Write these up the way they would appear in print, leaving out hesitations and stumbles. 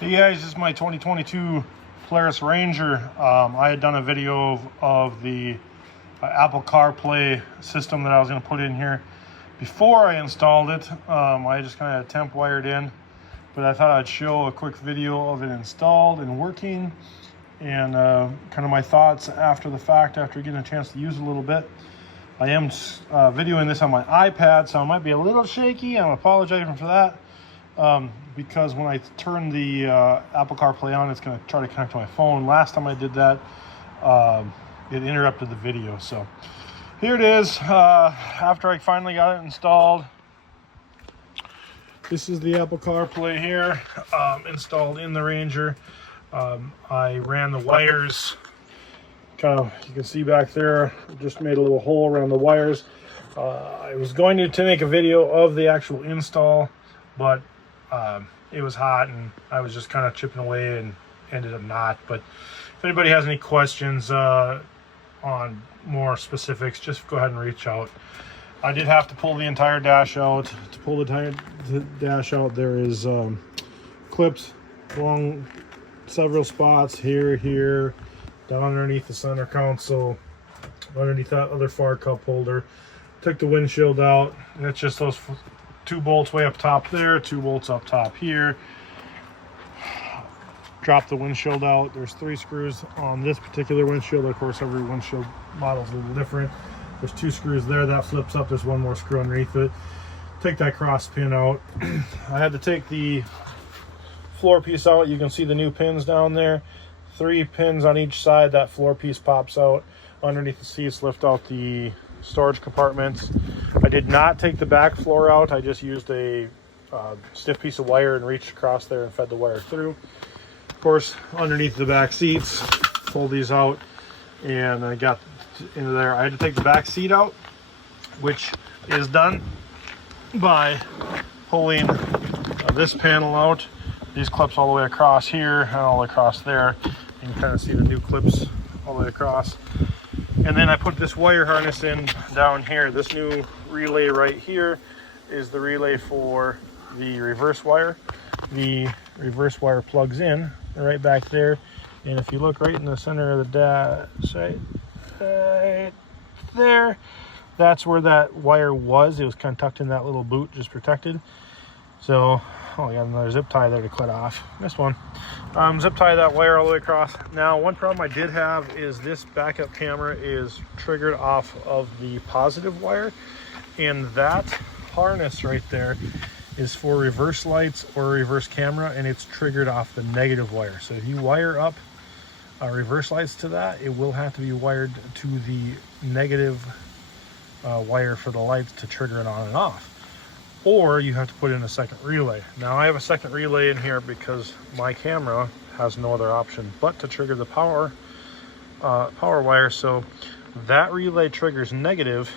Hey guys, this is my 2022 Polaris Ranger. I had done a video of the Apple CarPlay system that I was going to put in here before I installed it. I just kind of temp wired in, but I thought I'd show a quick video of it installed and working, and kind of my thoughts after the fact, after getting a chance to use it a little bit. I am videoing this on my iPad, so it might be a little shaky. I'm apologizing for that. Because when I turn the Apple CarPlay on, it's going to try to connect to my phone. Last time I did that, it interrupted the video. So here it is, after I finally got it installed. This is the Apple CarPlay here, installed in the Ranger. I ran the wires, kind of, you can see back there, just made a little hole around the wires. I was going to make a video of the actual install, but it was hot and I was just kind of chipping away and ended up not. But if anybody has any questions on more specifics, just go ahead and reach out. I did have to pull the entire dash out. To pull the entire dash out, there is clips along several spots, here, down underneath the center console, underneath that other far cup holder. Took the windshield out, and it's just those 2 bolts way up top there, 2 bolts up top here. Drop the windshield out. There's 3 screws on this particular windshield. Of course, every windshield model is a little different. There's 2 screws there. That flips up. There's 1 more screw underneath it. Take that cross pin out. I had to take the floor piece out. You can see the new pins down there. 3 pins on each side. That floor piece pops out. Underneath the seats, lift out the storage compartments. I did not take the back floor out. I just used a stiff piece of wire and reached across there and fed the wire through. Of course, underneath the back seats, pull these out, and I got into there. I had to take the back seat out, which is done by pulling this panel out. These clips all the way across here and all the way across there. You can kind of see the new clips all the way across. And then I put this wire harness in down here. This new relay right here is the relay for the reverse wire. The reverse wire plugs in right back there. And if you look right in the center of the dash, right there, that's where that wire was. It was kind of tucked in that little boot, just protected. So, oh, I got another zip tie there to cut off. Missed one. Zip tie that wire all the way across. Now, one problem I did have is this backup camera is triggered off of the positive wire, and that harness right there is for reverse lights or reverse camera, and it's triggered off the negative wire. So if you wire up reverse lights to that, it will have to be wired to the negative wire for the lights to trigger it on and off. Or you have to put in a second relay. Now I have a second relay in here because my camera has no other option but to trigger the power wire. So that relay triggers negative.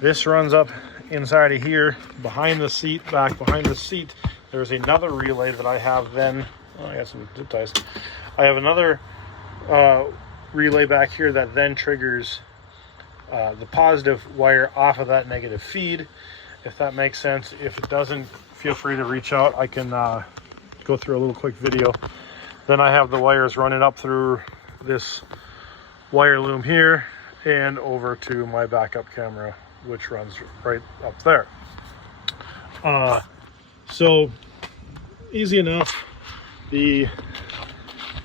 This runs up inside of here, behind the seat, back behind the seat. There's another relay that I have then. Oh, I got some zip ties. I have another relay back here that then triggers the positive wire off of that negative feed. If that makes sense. If it doesn't, feel free to reach out. I can go through a little quick video. Then I have the wires running up through this wire loom here and over to my backup camera, which runs right up there. So easy enough. The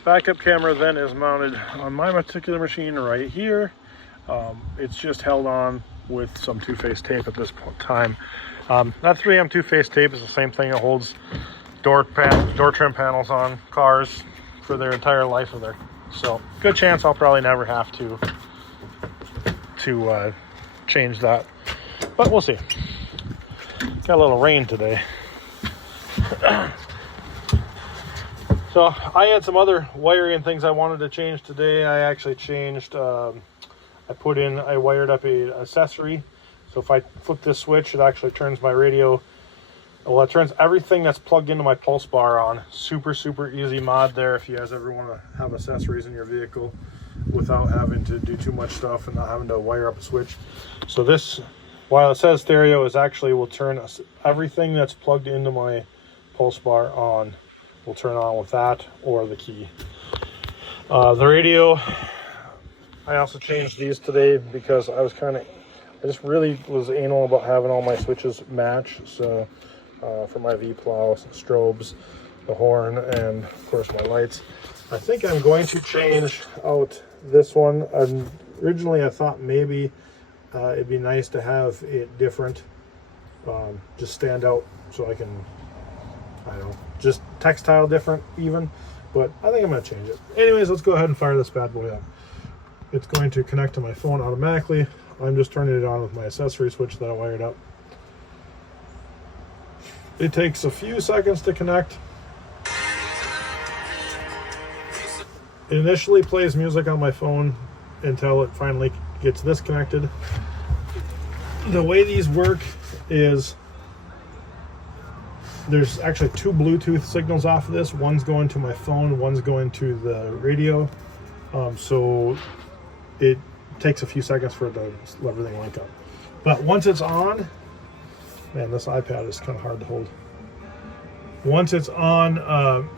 backup camera then is mounted on my particular machine right here. It's just held on with some two-face tape at this time. That 3M two-face tape is the same thing that holds door trim panels on cars for their entire life of their. So good chance I'll probably never have to change that, but we'll see. Got a little rain today. So I had some other wiring things I wanted to change today. I actually changed. I wired up a accessory. So if I flip this switch, it actually turns my radio. Well, it turns everything that's plugged into my pulse bar on. Super easy mod there if you guys ever want to have accessories in your vehicle without having to do too much stuff and not having to wire up a switch. So this, while it says stereo, is actually will turn everything that's plugged into my pulse bar on will turn on with that or the key. The radio, I also changed these today because I just really was anal about having all my switches match. So for my V-plow, strobes, the horn, and of course my lights. I think I'm going to change out this one. Originally I thought maybe it'd be nice to have it different, just stand out so I can, I don't know, just textile different even, but I think I'm going to change it. Anyways, let's go ahead and fire this bad boy up. It's going to connect to my phone automatically. I'm just turning it on with my accessory switch that I wired up. It takes a few seconds to connect. It initially plays music on my phone until it finally gets this connected. The way these work is there's actually two Bluetooth signals off of this. One's going to my phone, one's going to the radio. So it takes a few seconds for it to let everything link up. But once it's on, man, this iPad is kind of hard to hold. Once it's on,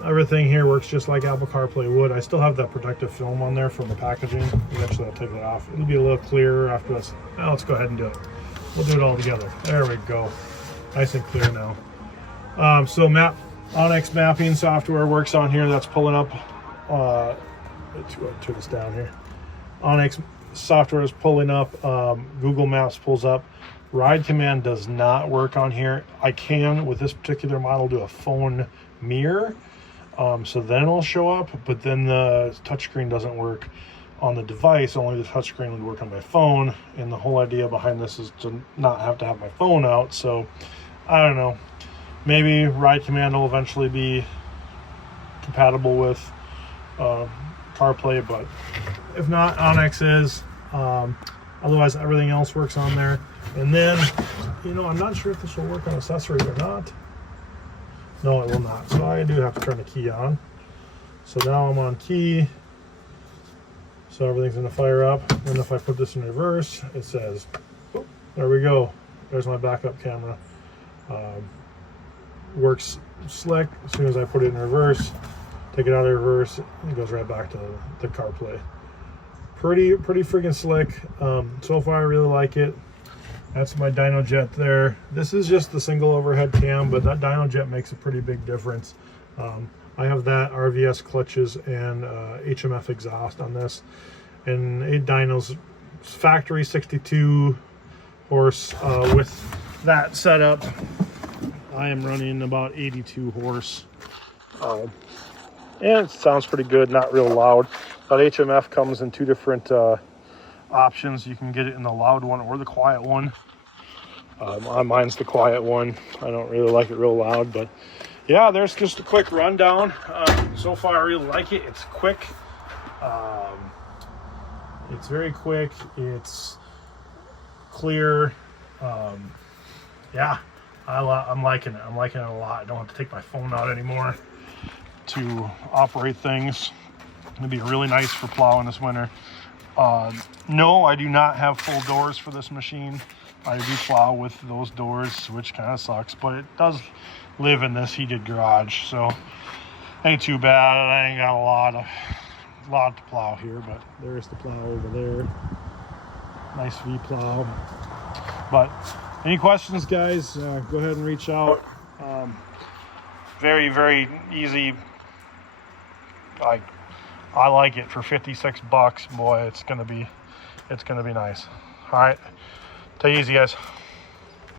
everything here works just like Apple CarPlay would. I still have that protective film on there from the packaging. Eventually I'll take it off. It'll be a little clearer after this. Now let's go ahead and do it. We'll do it all together. There we go. Nice and clear now. So Onyx mapping software works on here. That's pulling up. Let's go turn this down here. Onyx software is pulling up. Google Maps pulls up. Ride command does not work on here. I can, with this particular model, do a phone mirror. So then it'll show up, but then the touchscreen doesn't work on the device. Only the touchscreen would work on my phone. And the whole idea behind this is to not have to have my phone out. So I don't know. Maybe ride command will eventually be compatible with CarPlay, but if not, Onyx is. Otherwise, everything else works on there. And then, you know, I'm not sure if this will work on accessories or not. No, it will not. So I do have to turn the key on. So now I'm on key. So everything's going to fire up. And if I put this in reverse, it says, oh, there we go. There's my backup camera. Works slick. As soon as I put it in reverse, take it out of reverse, it goes right back to the CarPlay. Pretty freaking slick. So far I really like it. That's my dyno jet there. This is just the single overhead cam, but that dyno jet makes a pretty big difference. I have that, RVS clutches, and HMF exhaust on this. And 8 dynos, factory 62 horse. With that setup, I am running about 82 horse. And it sounds pretty good, not real loud. But HMF comes in 2 different options. You can get it in the loud one or the quiet one. Mine's the quiet one. I don't really like it real loud, but yeah, there's just a quick rundown. So far I really like it. It's quick. It's very quick. It's clear. Yeah, I'm liking it. I'm liking it a lot. I don't have to take my phone out anymore to operate things. It'll be really nice for plowing this winter. No, I do not have full doors for this machine. I do plow with those doors, which kind of sucks, but it does live in this heated garage, so ain't too bad. I ain't got a lot to plow here, but there's the plow over there. Nice V plow. But any questions, guys, go ahead and reach out. Very, very easy. I like it for 56 bucks. Boy, it's gonna be nice. All right, take it easy, guys.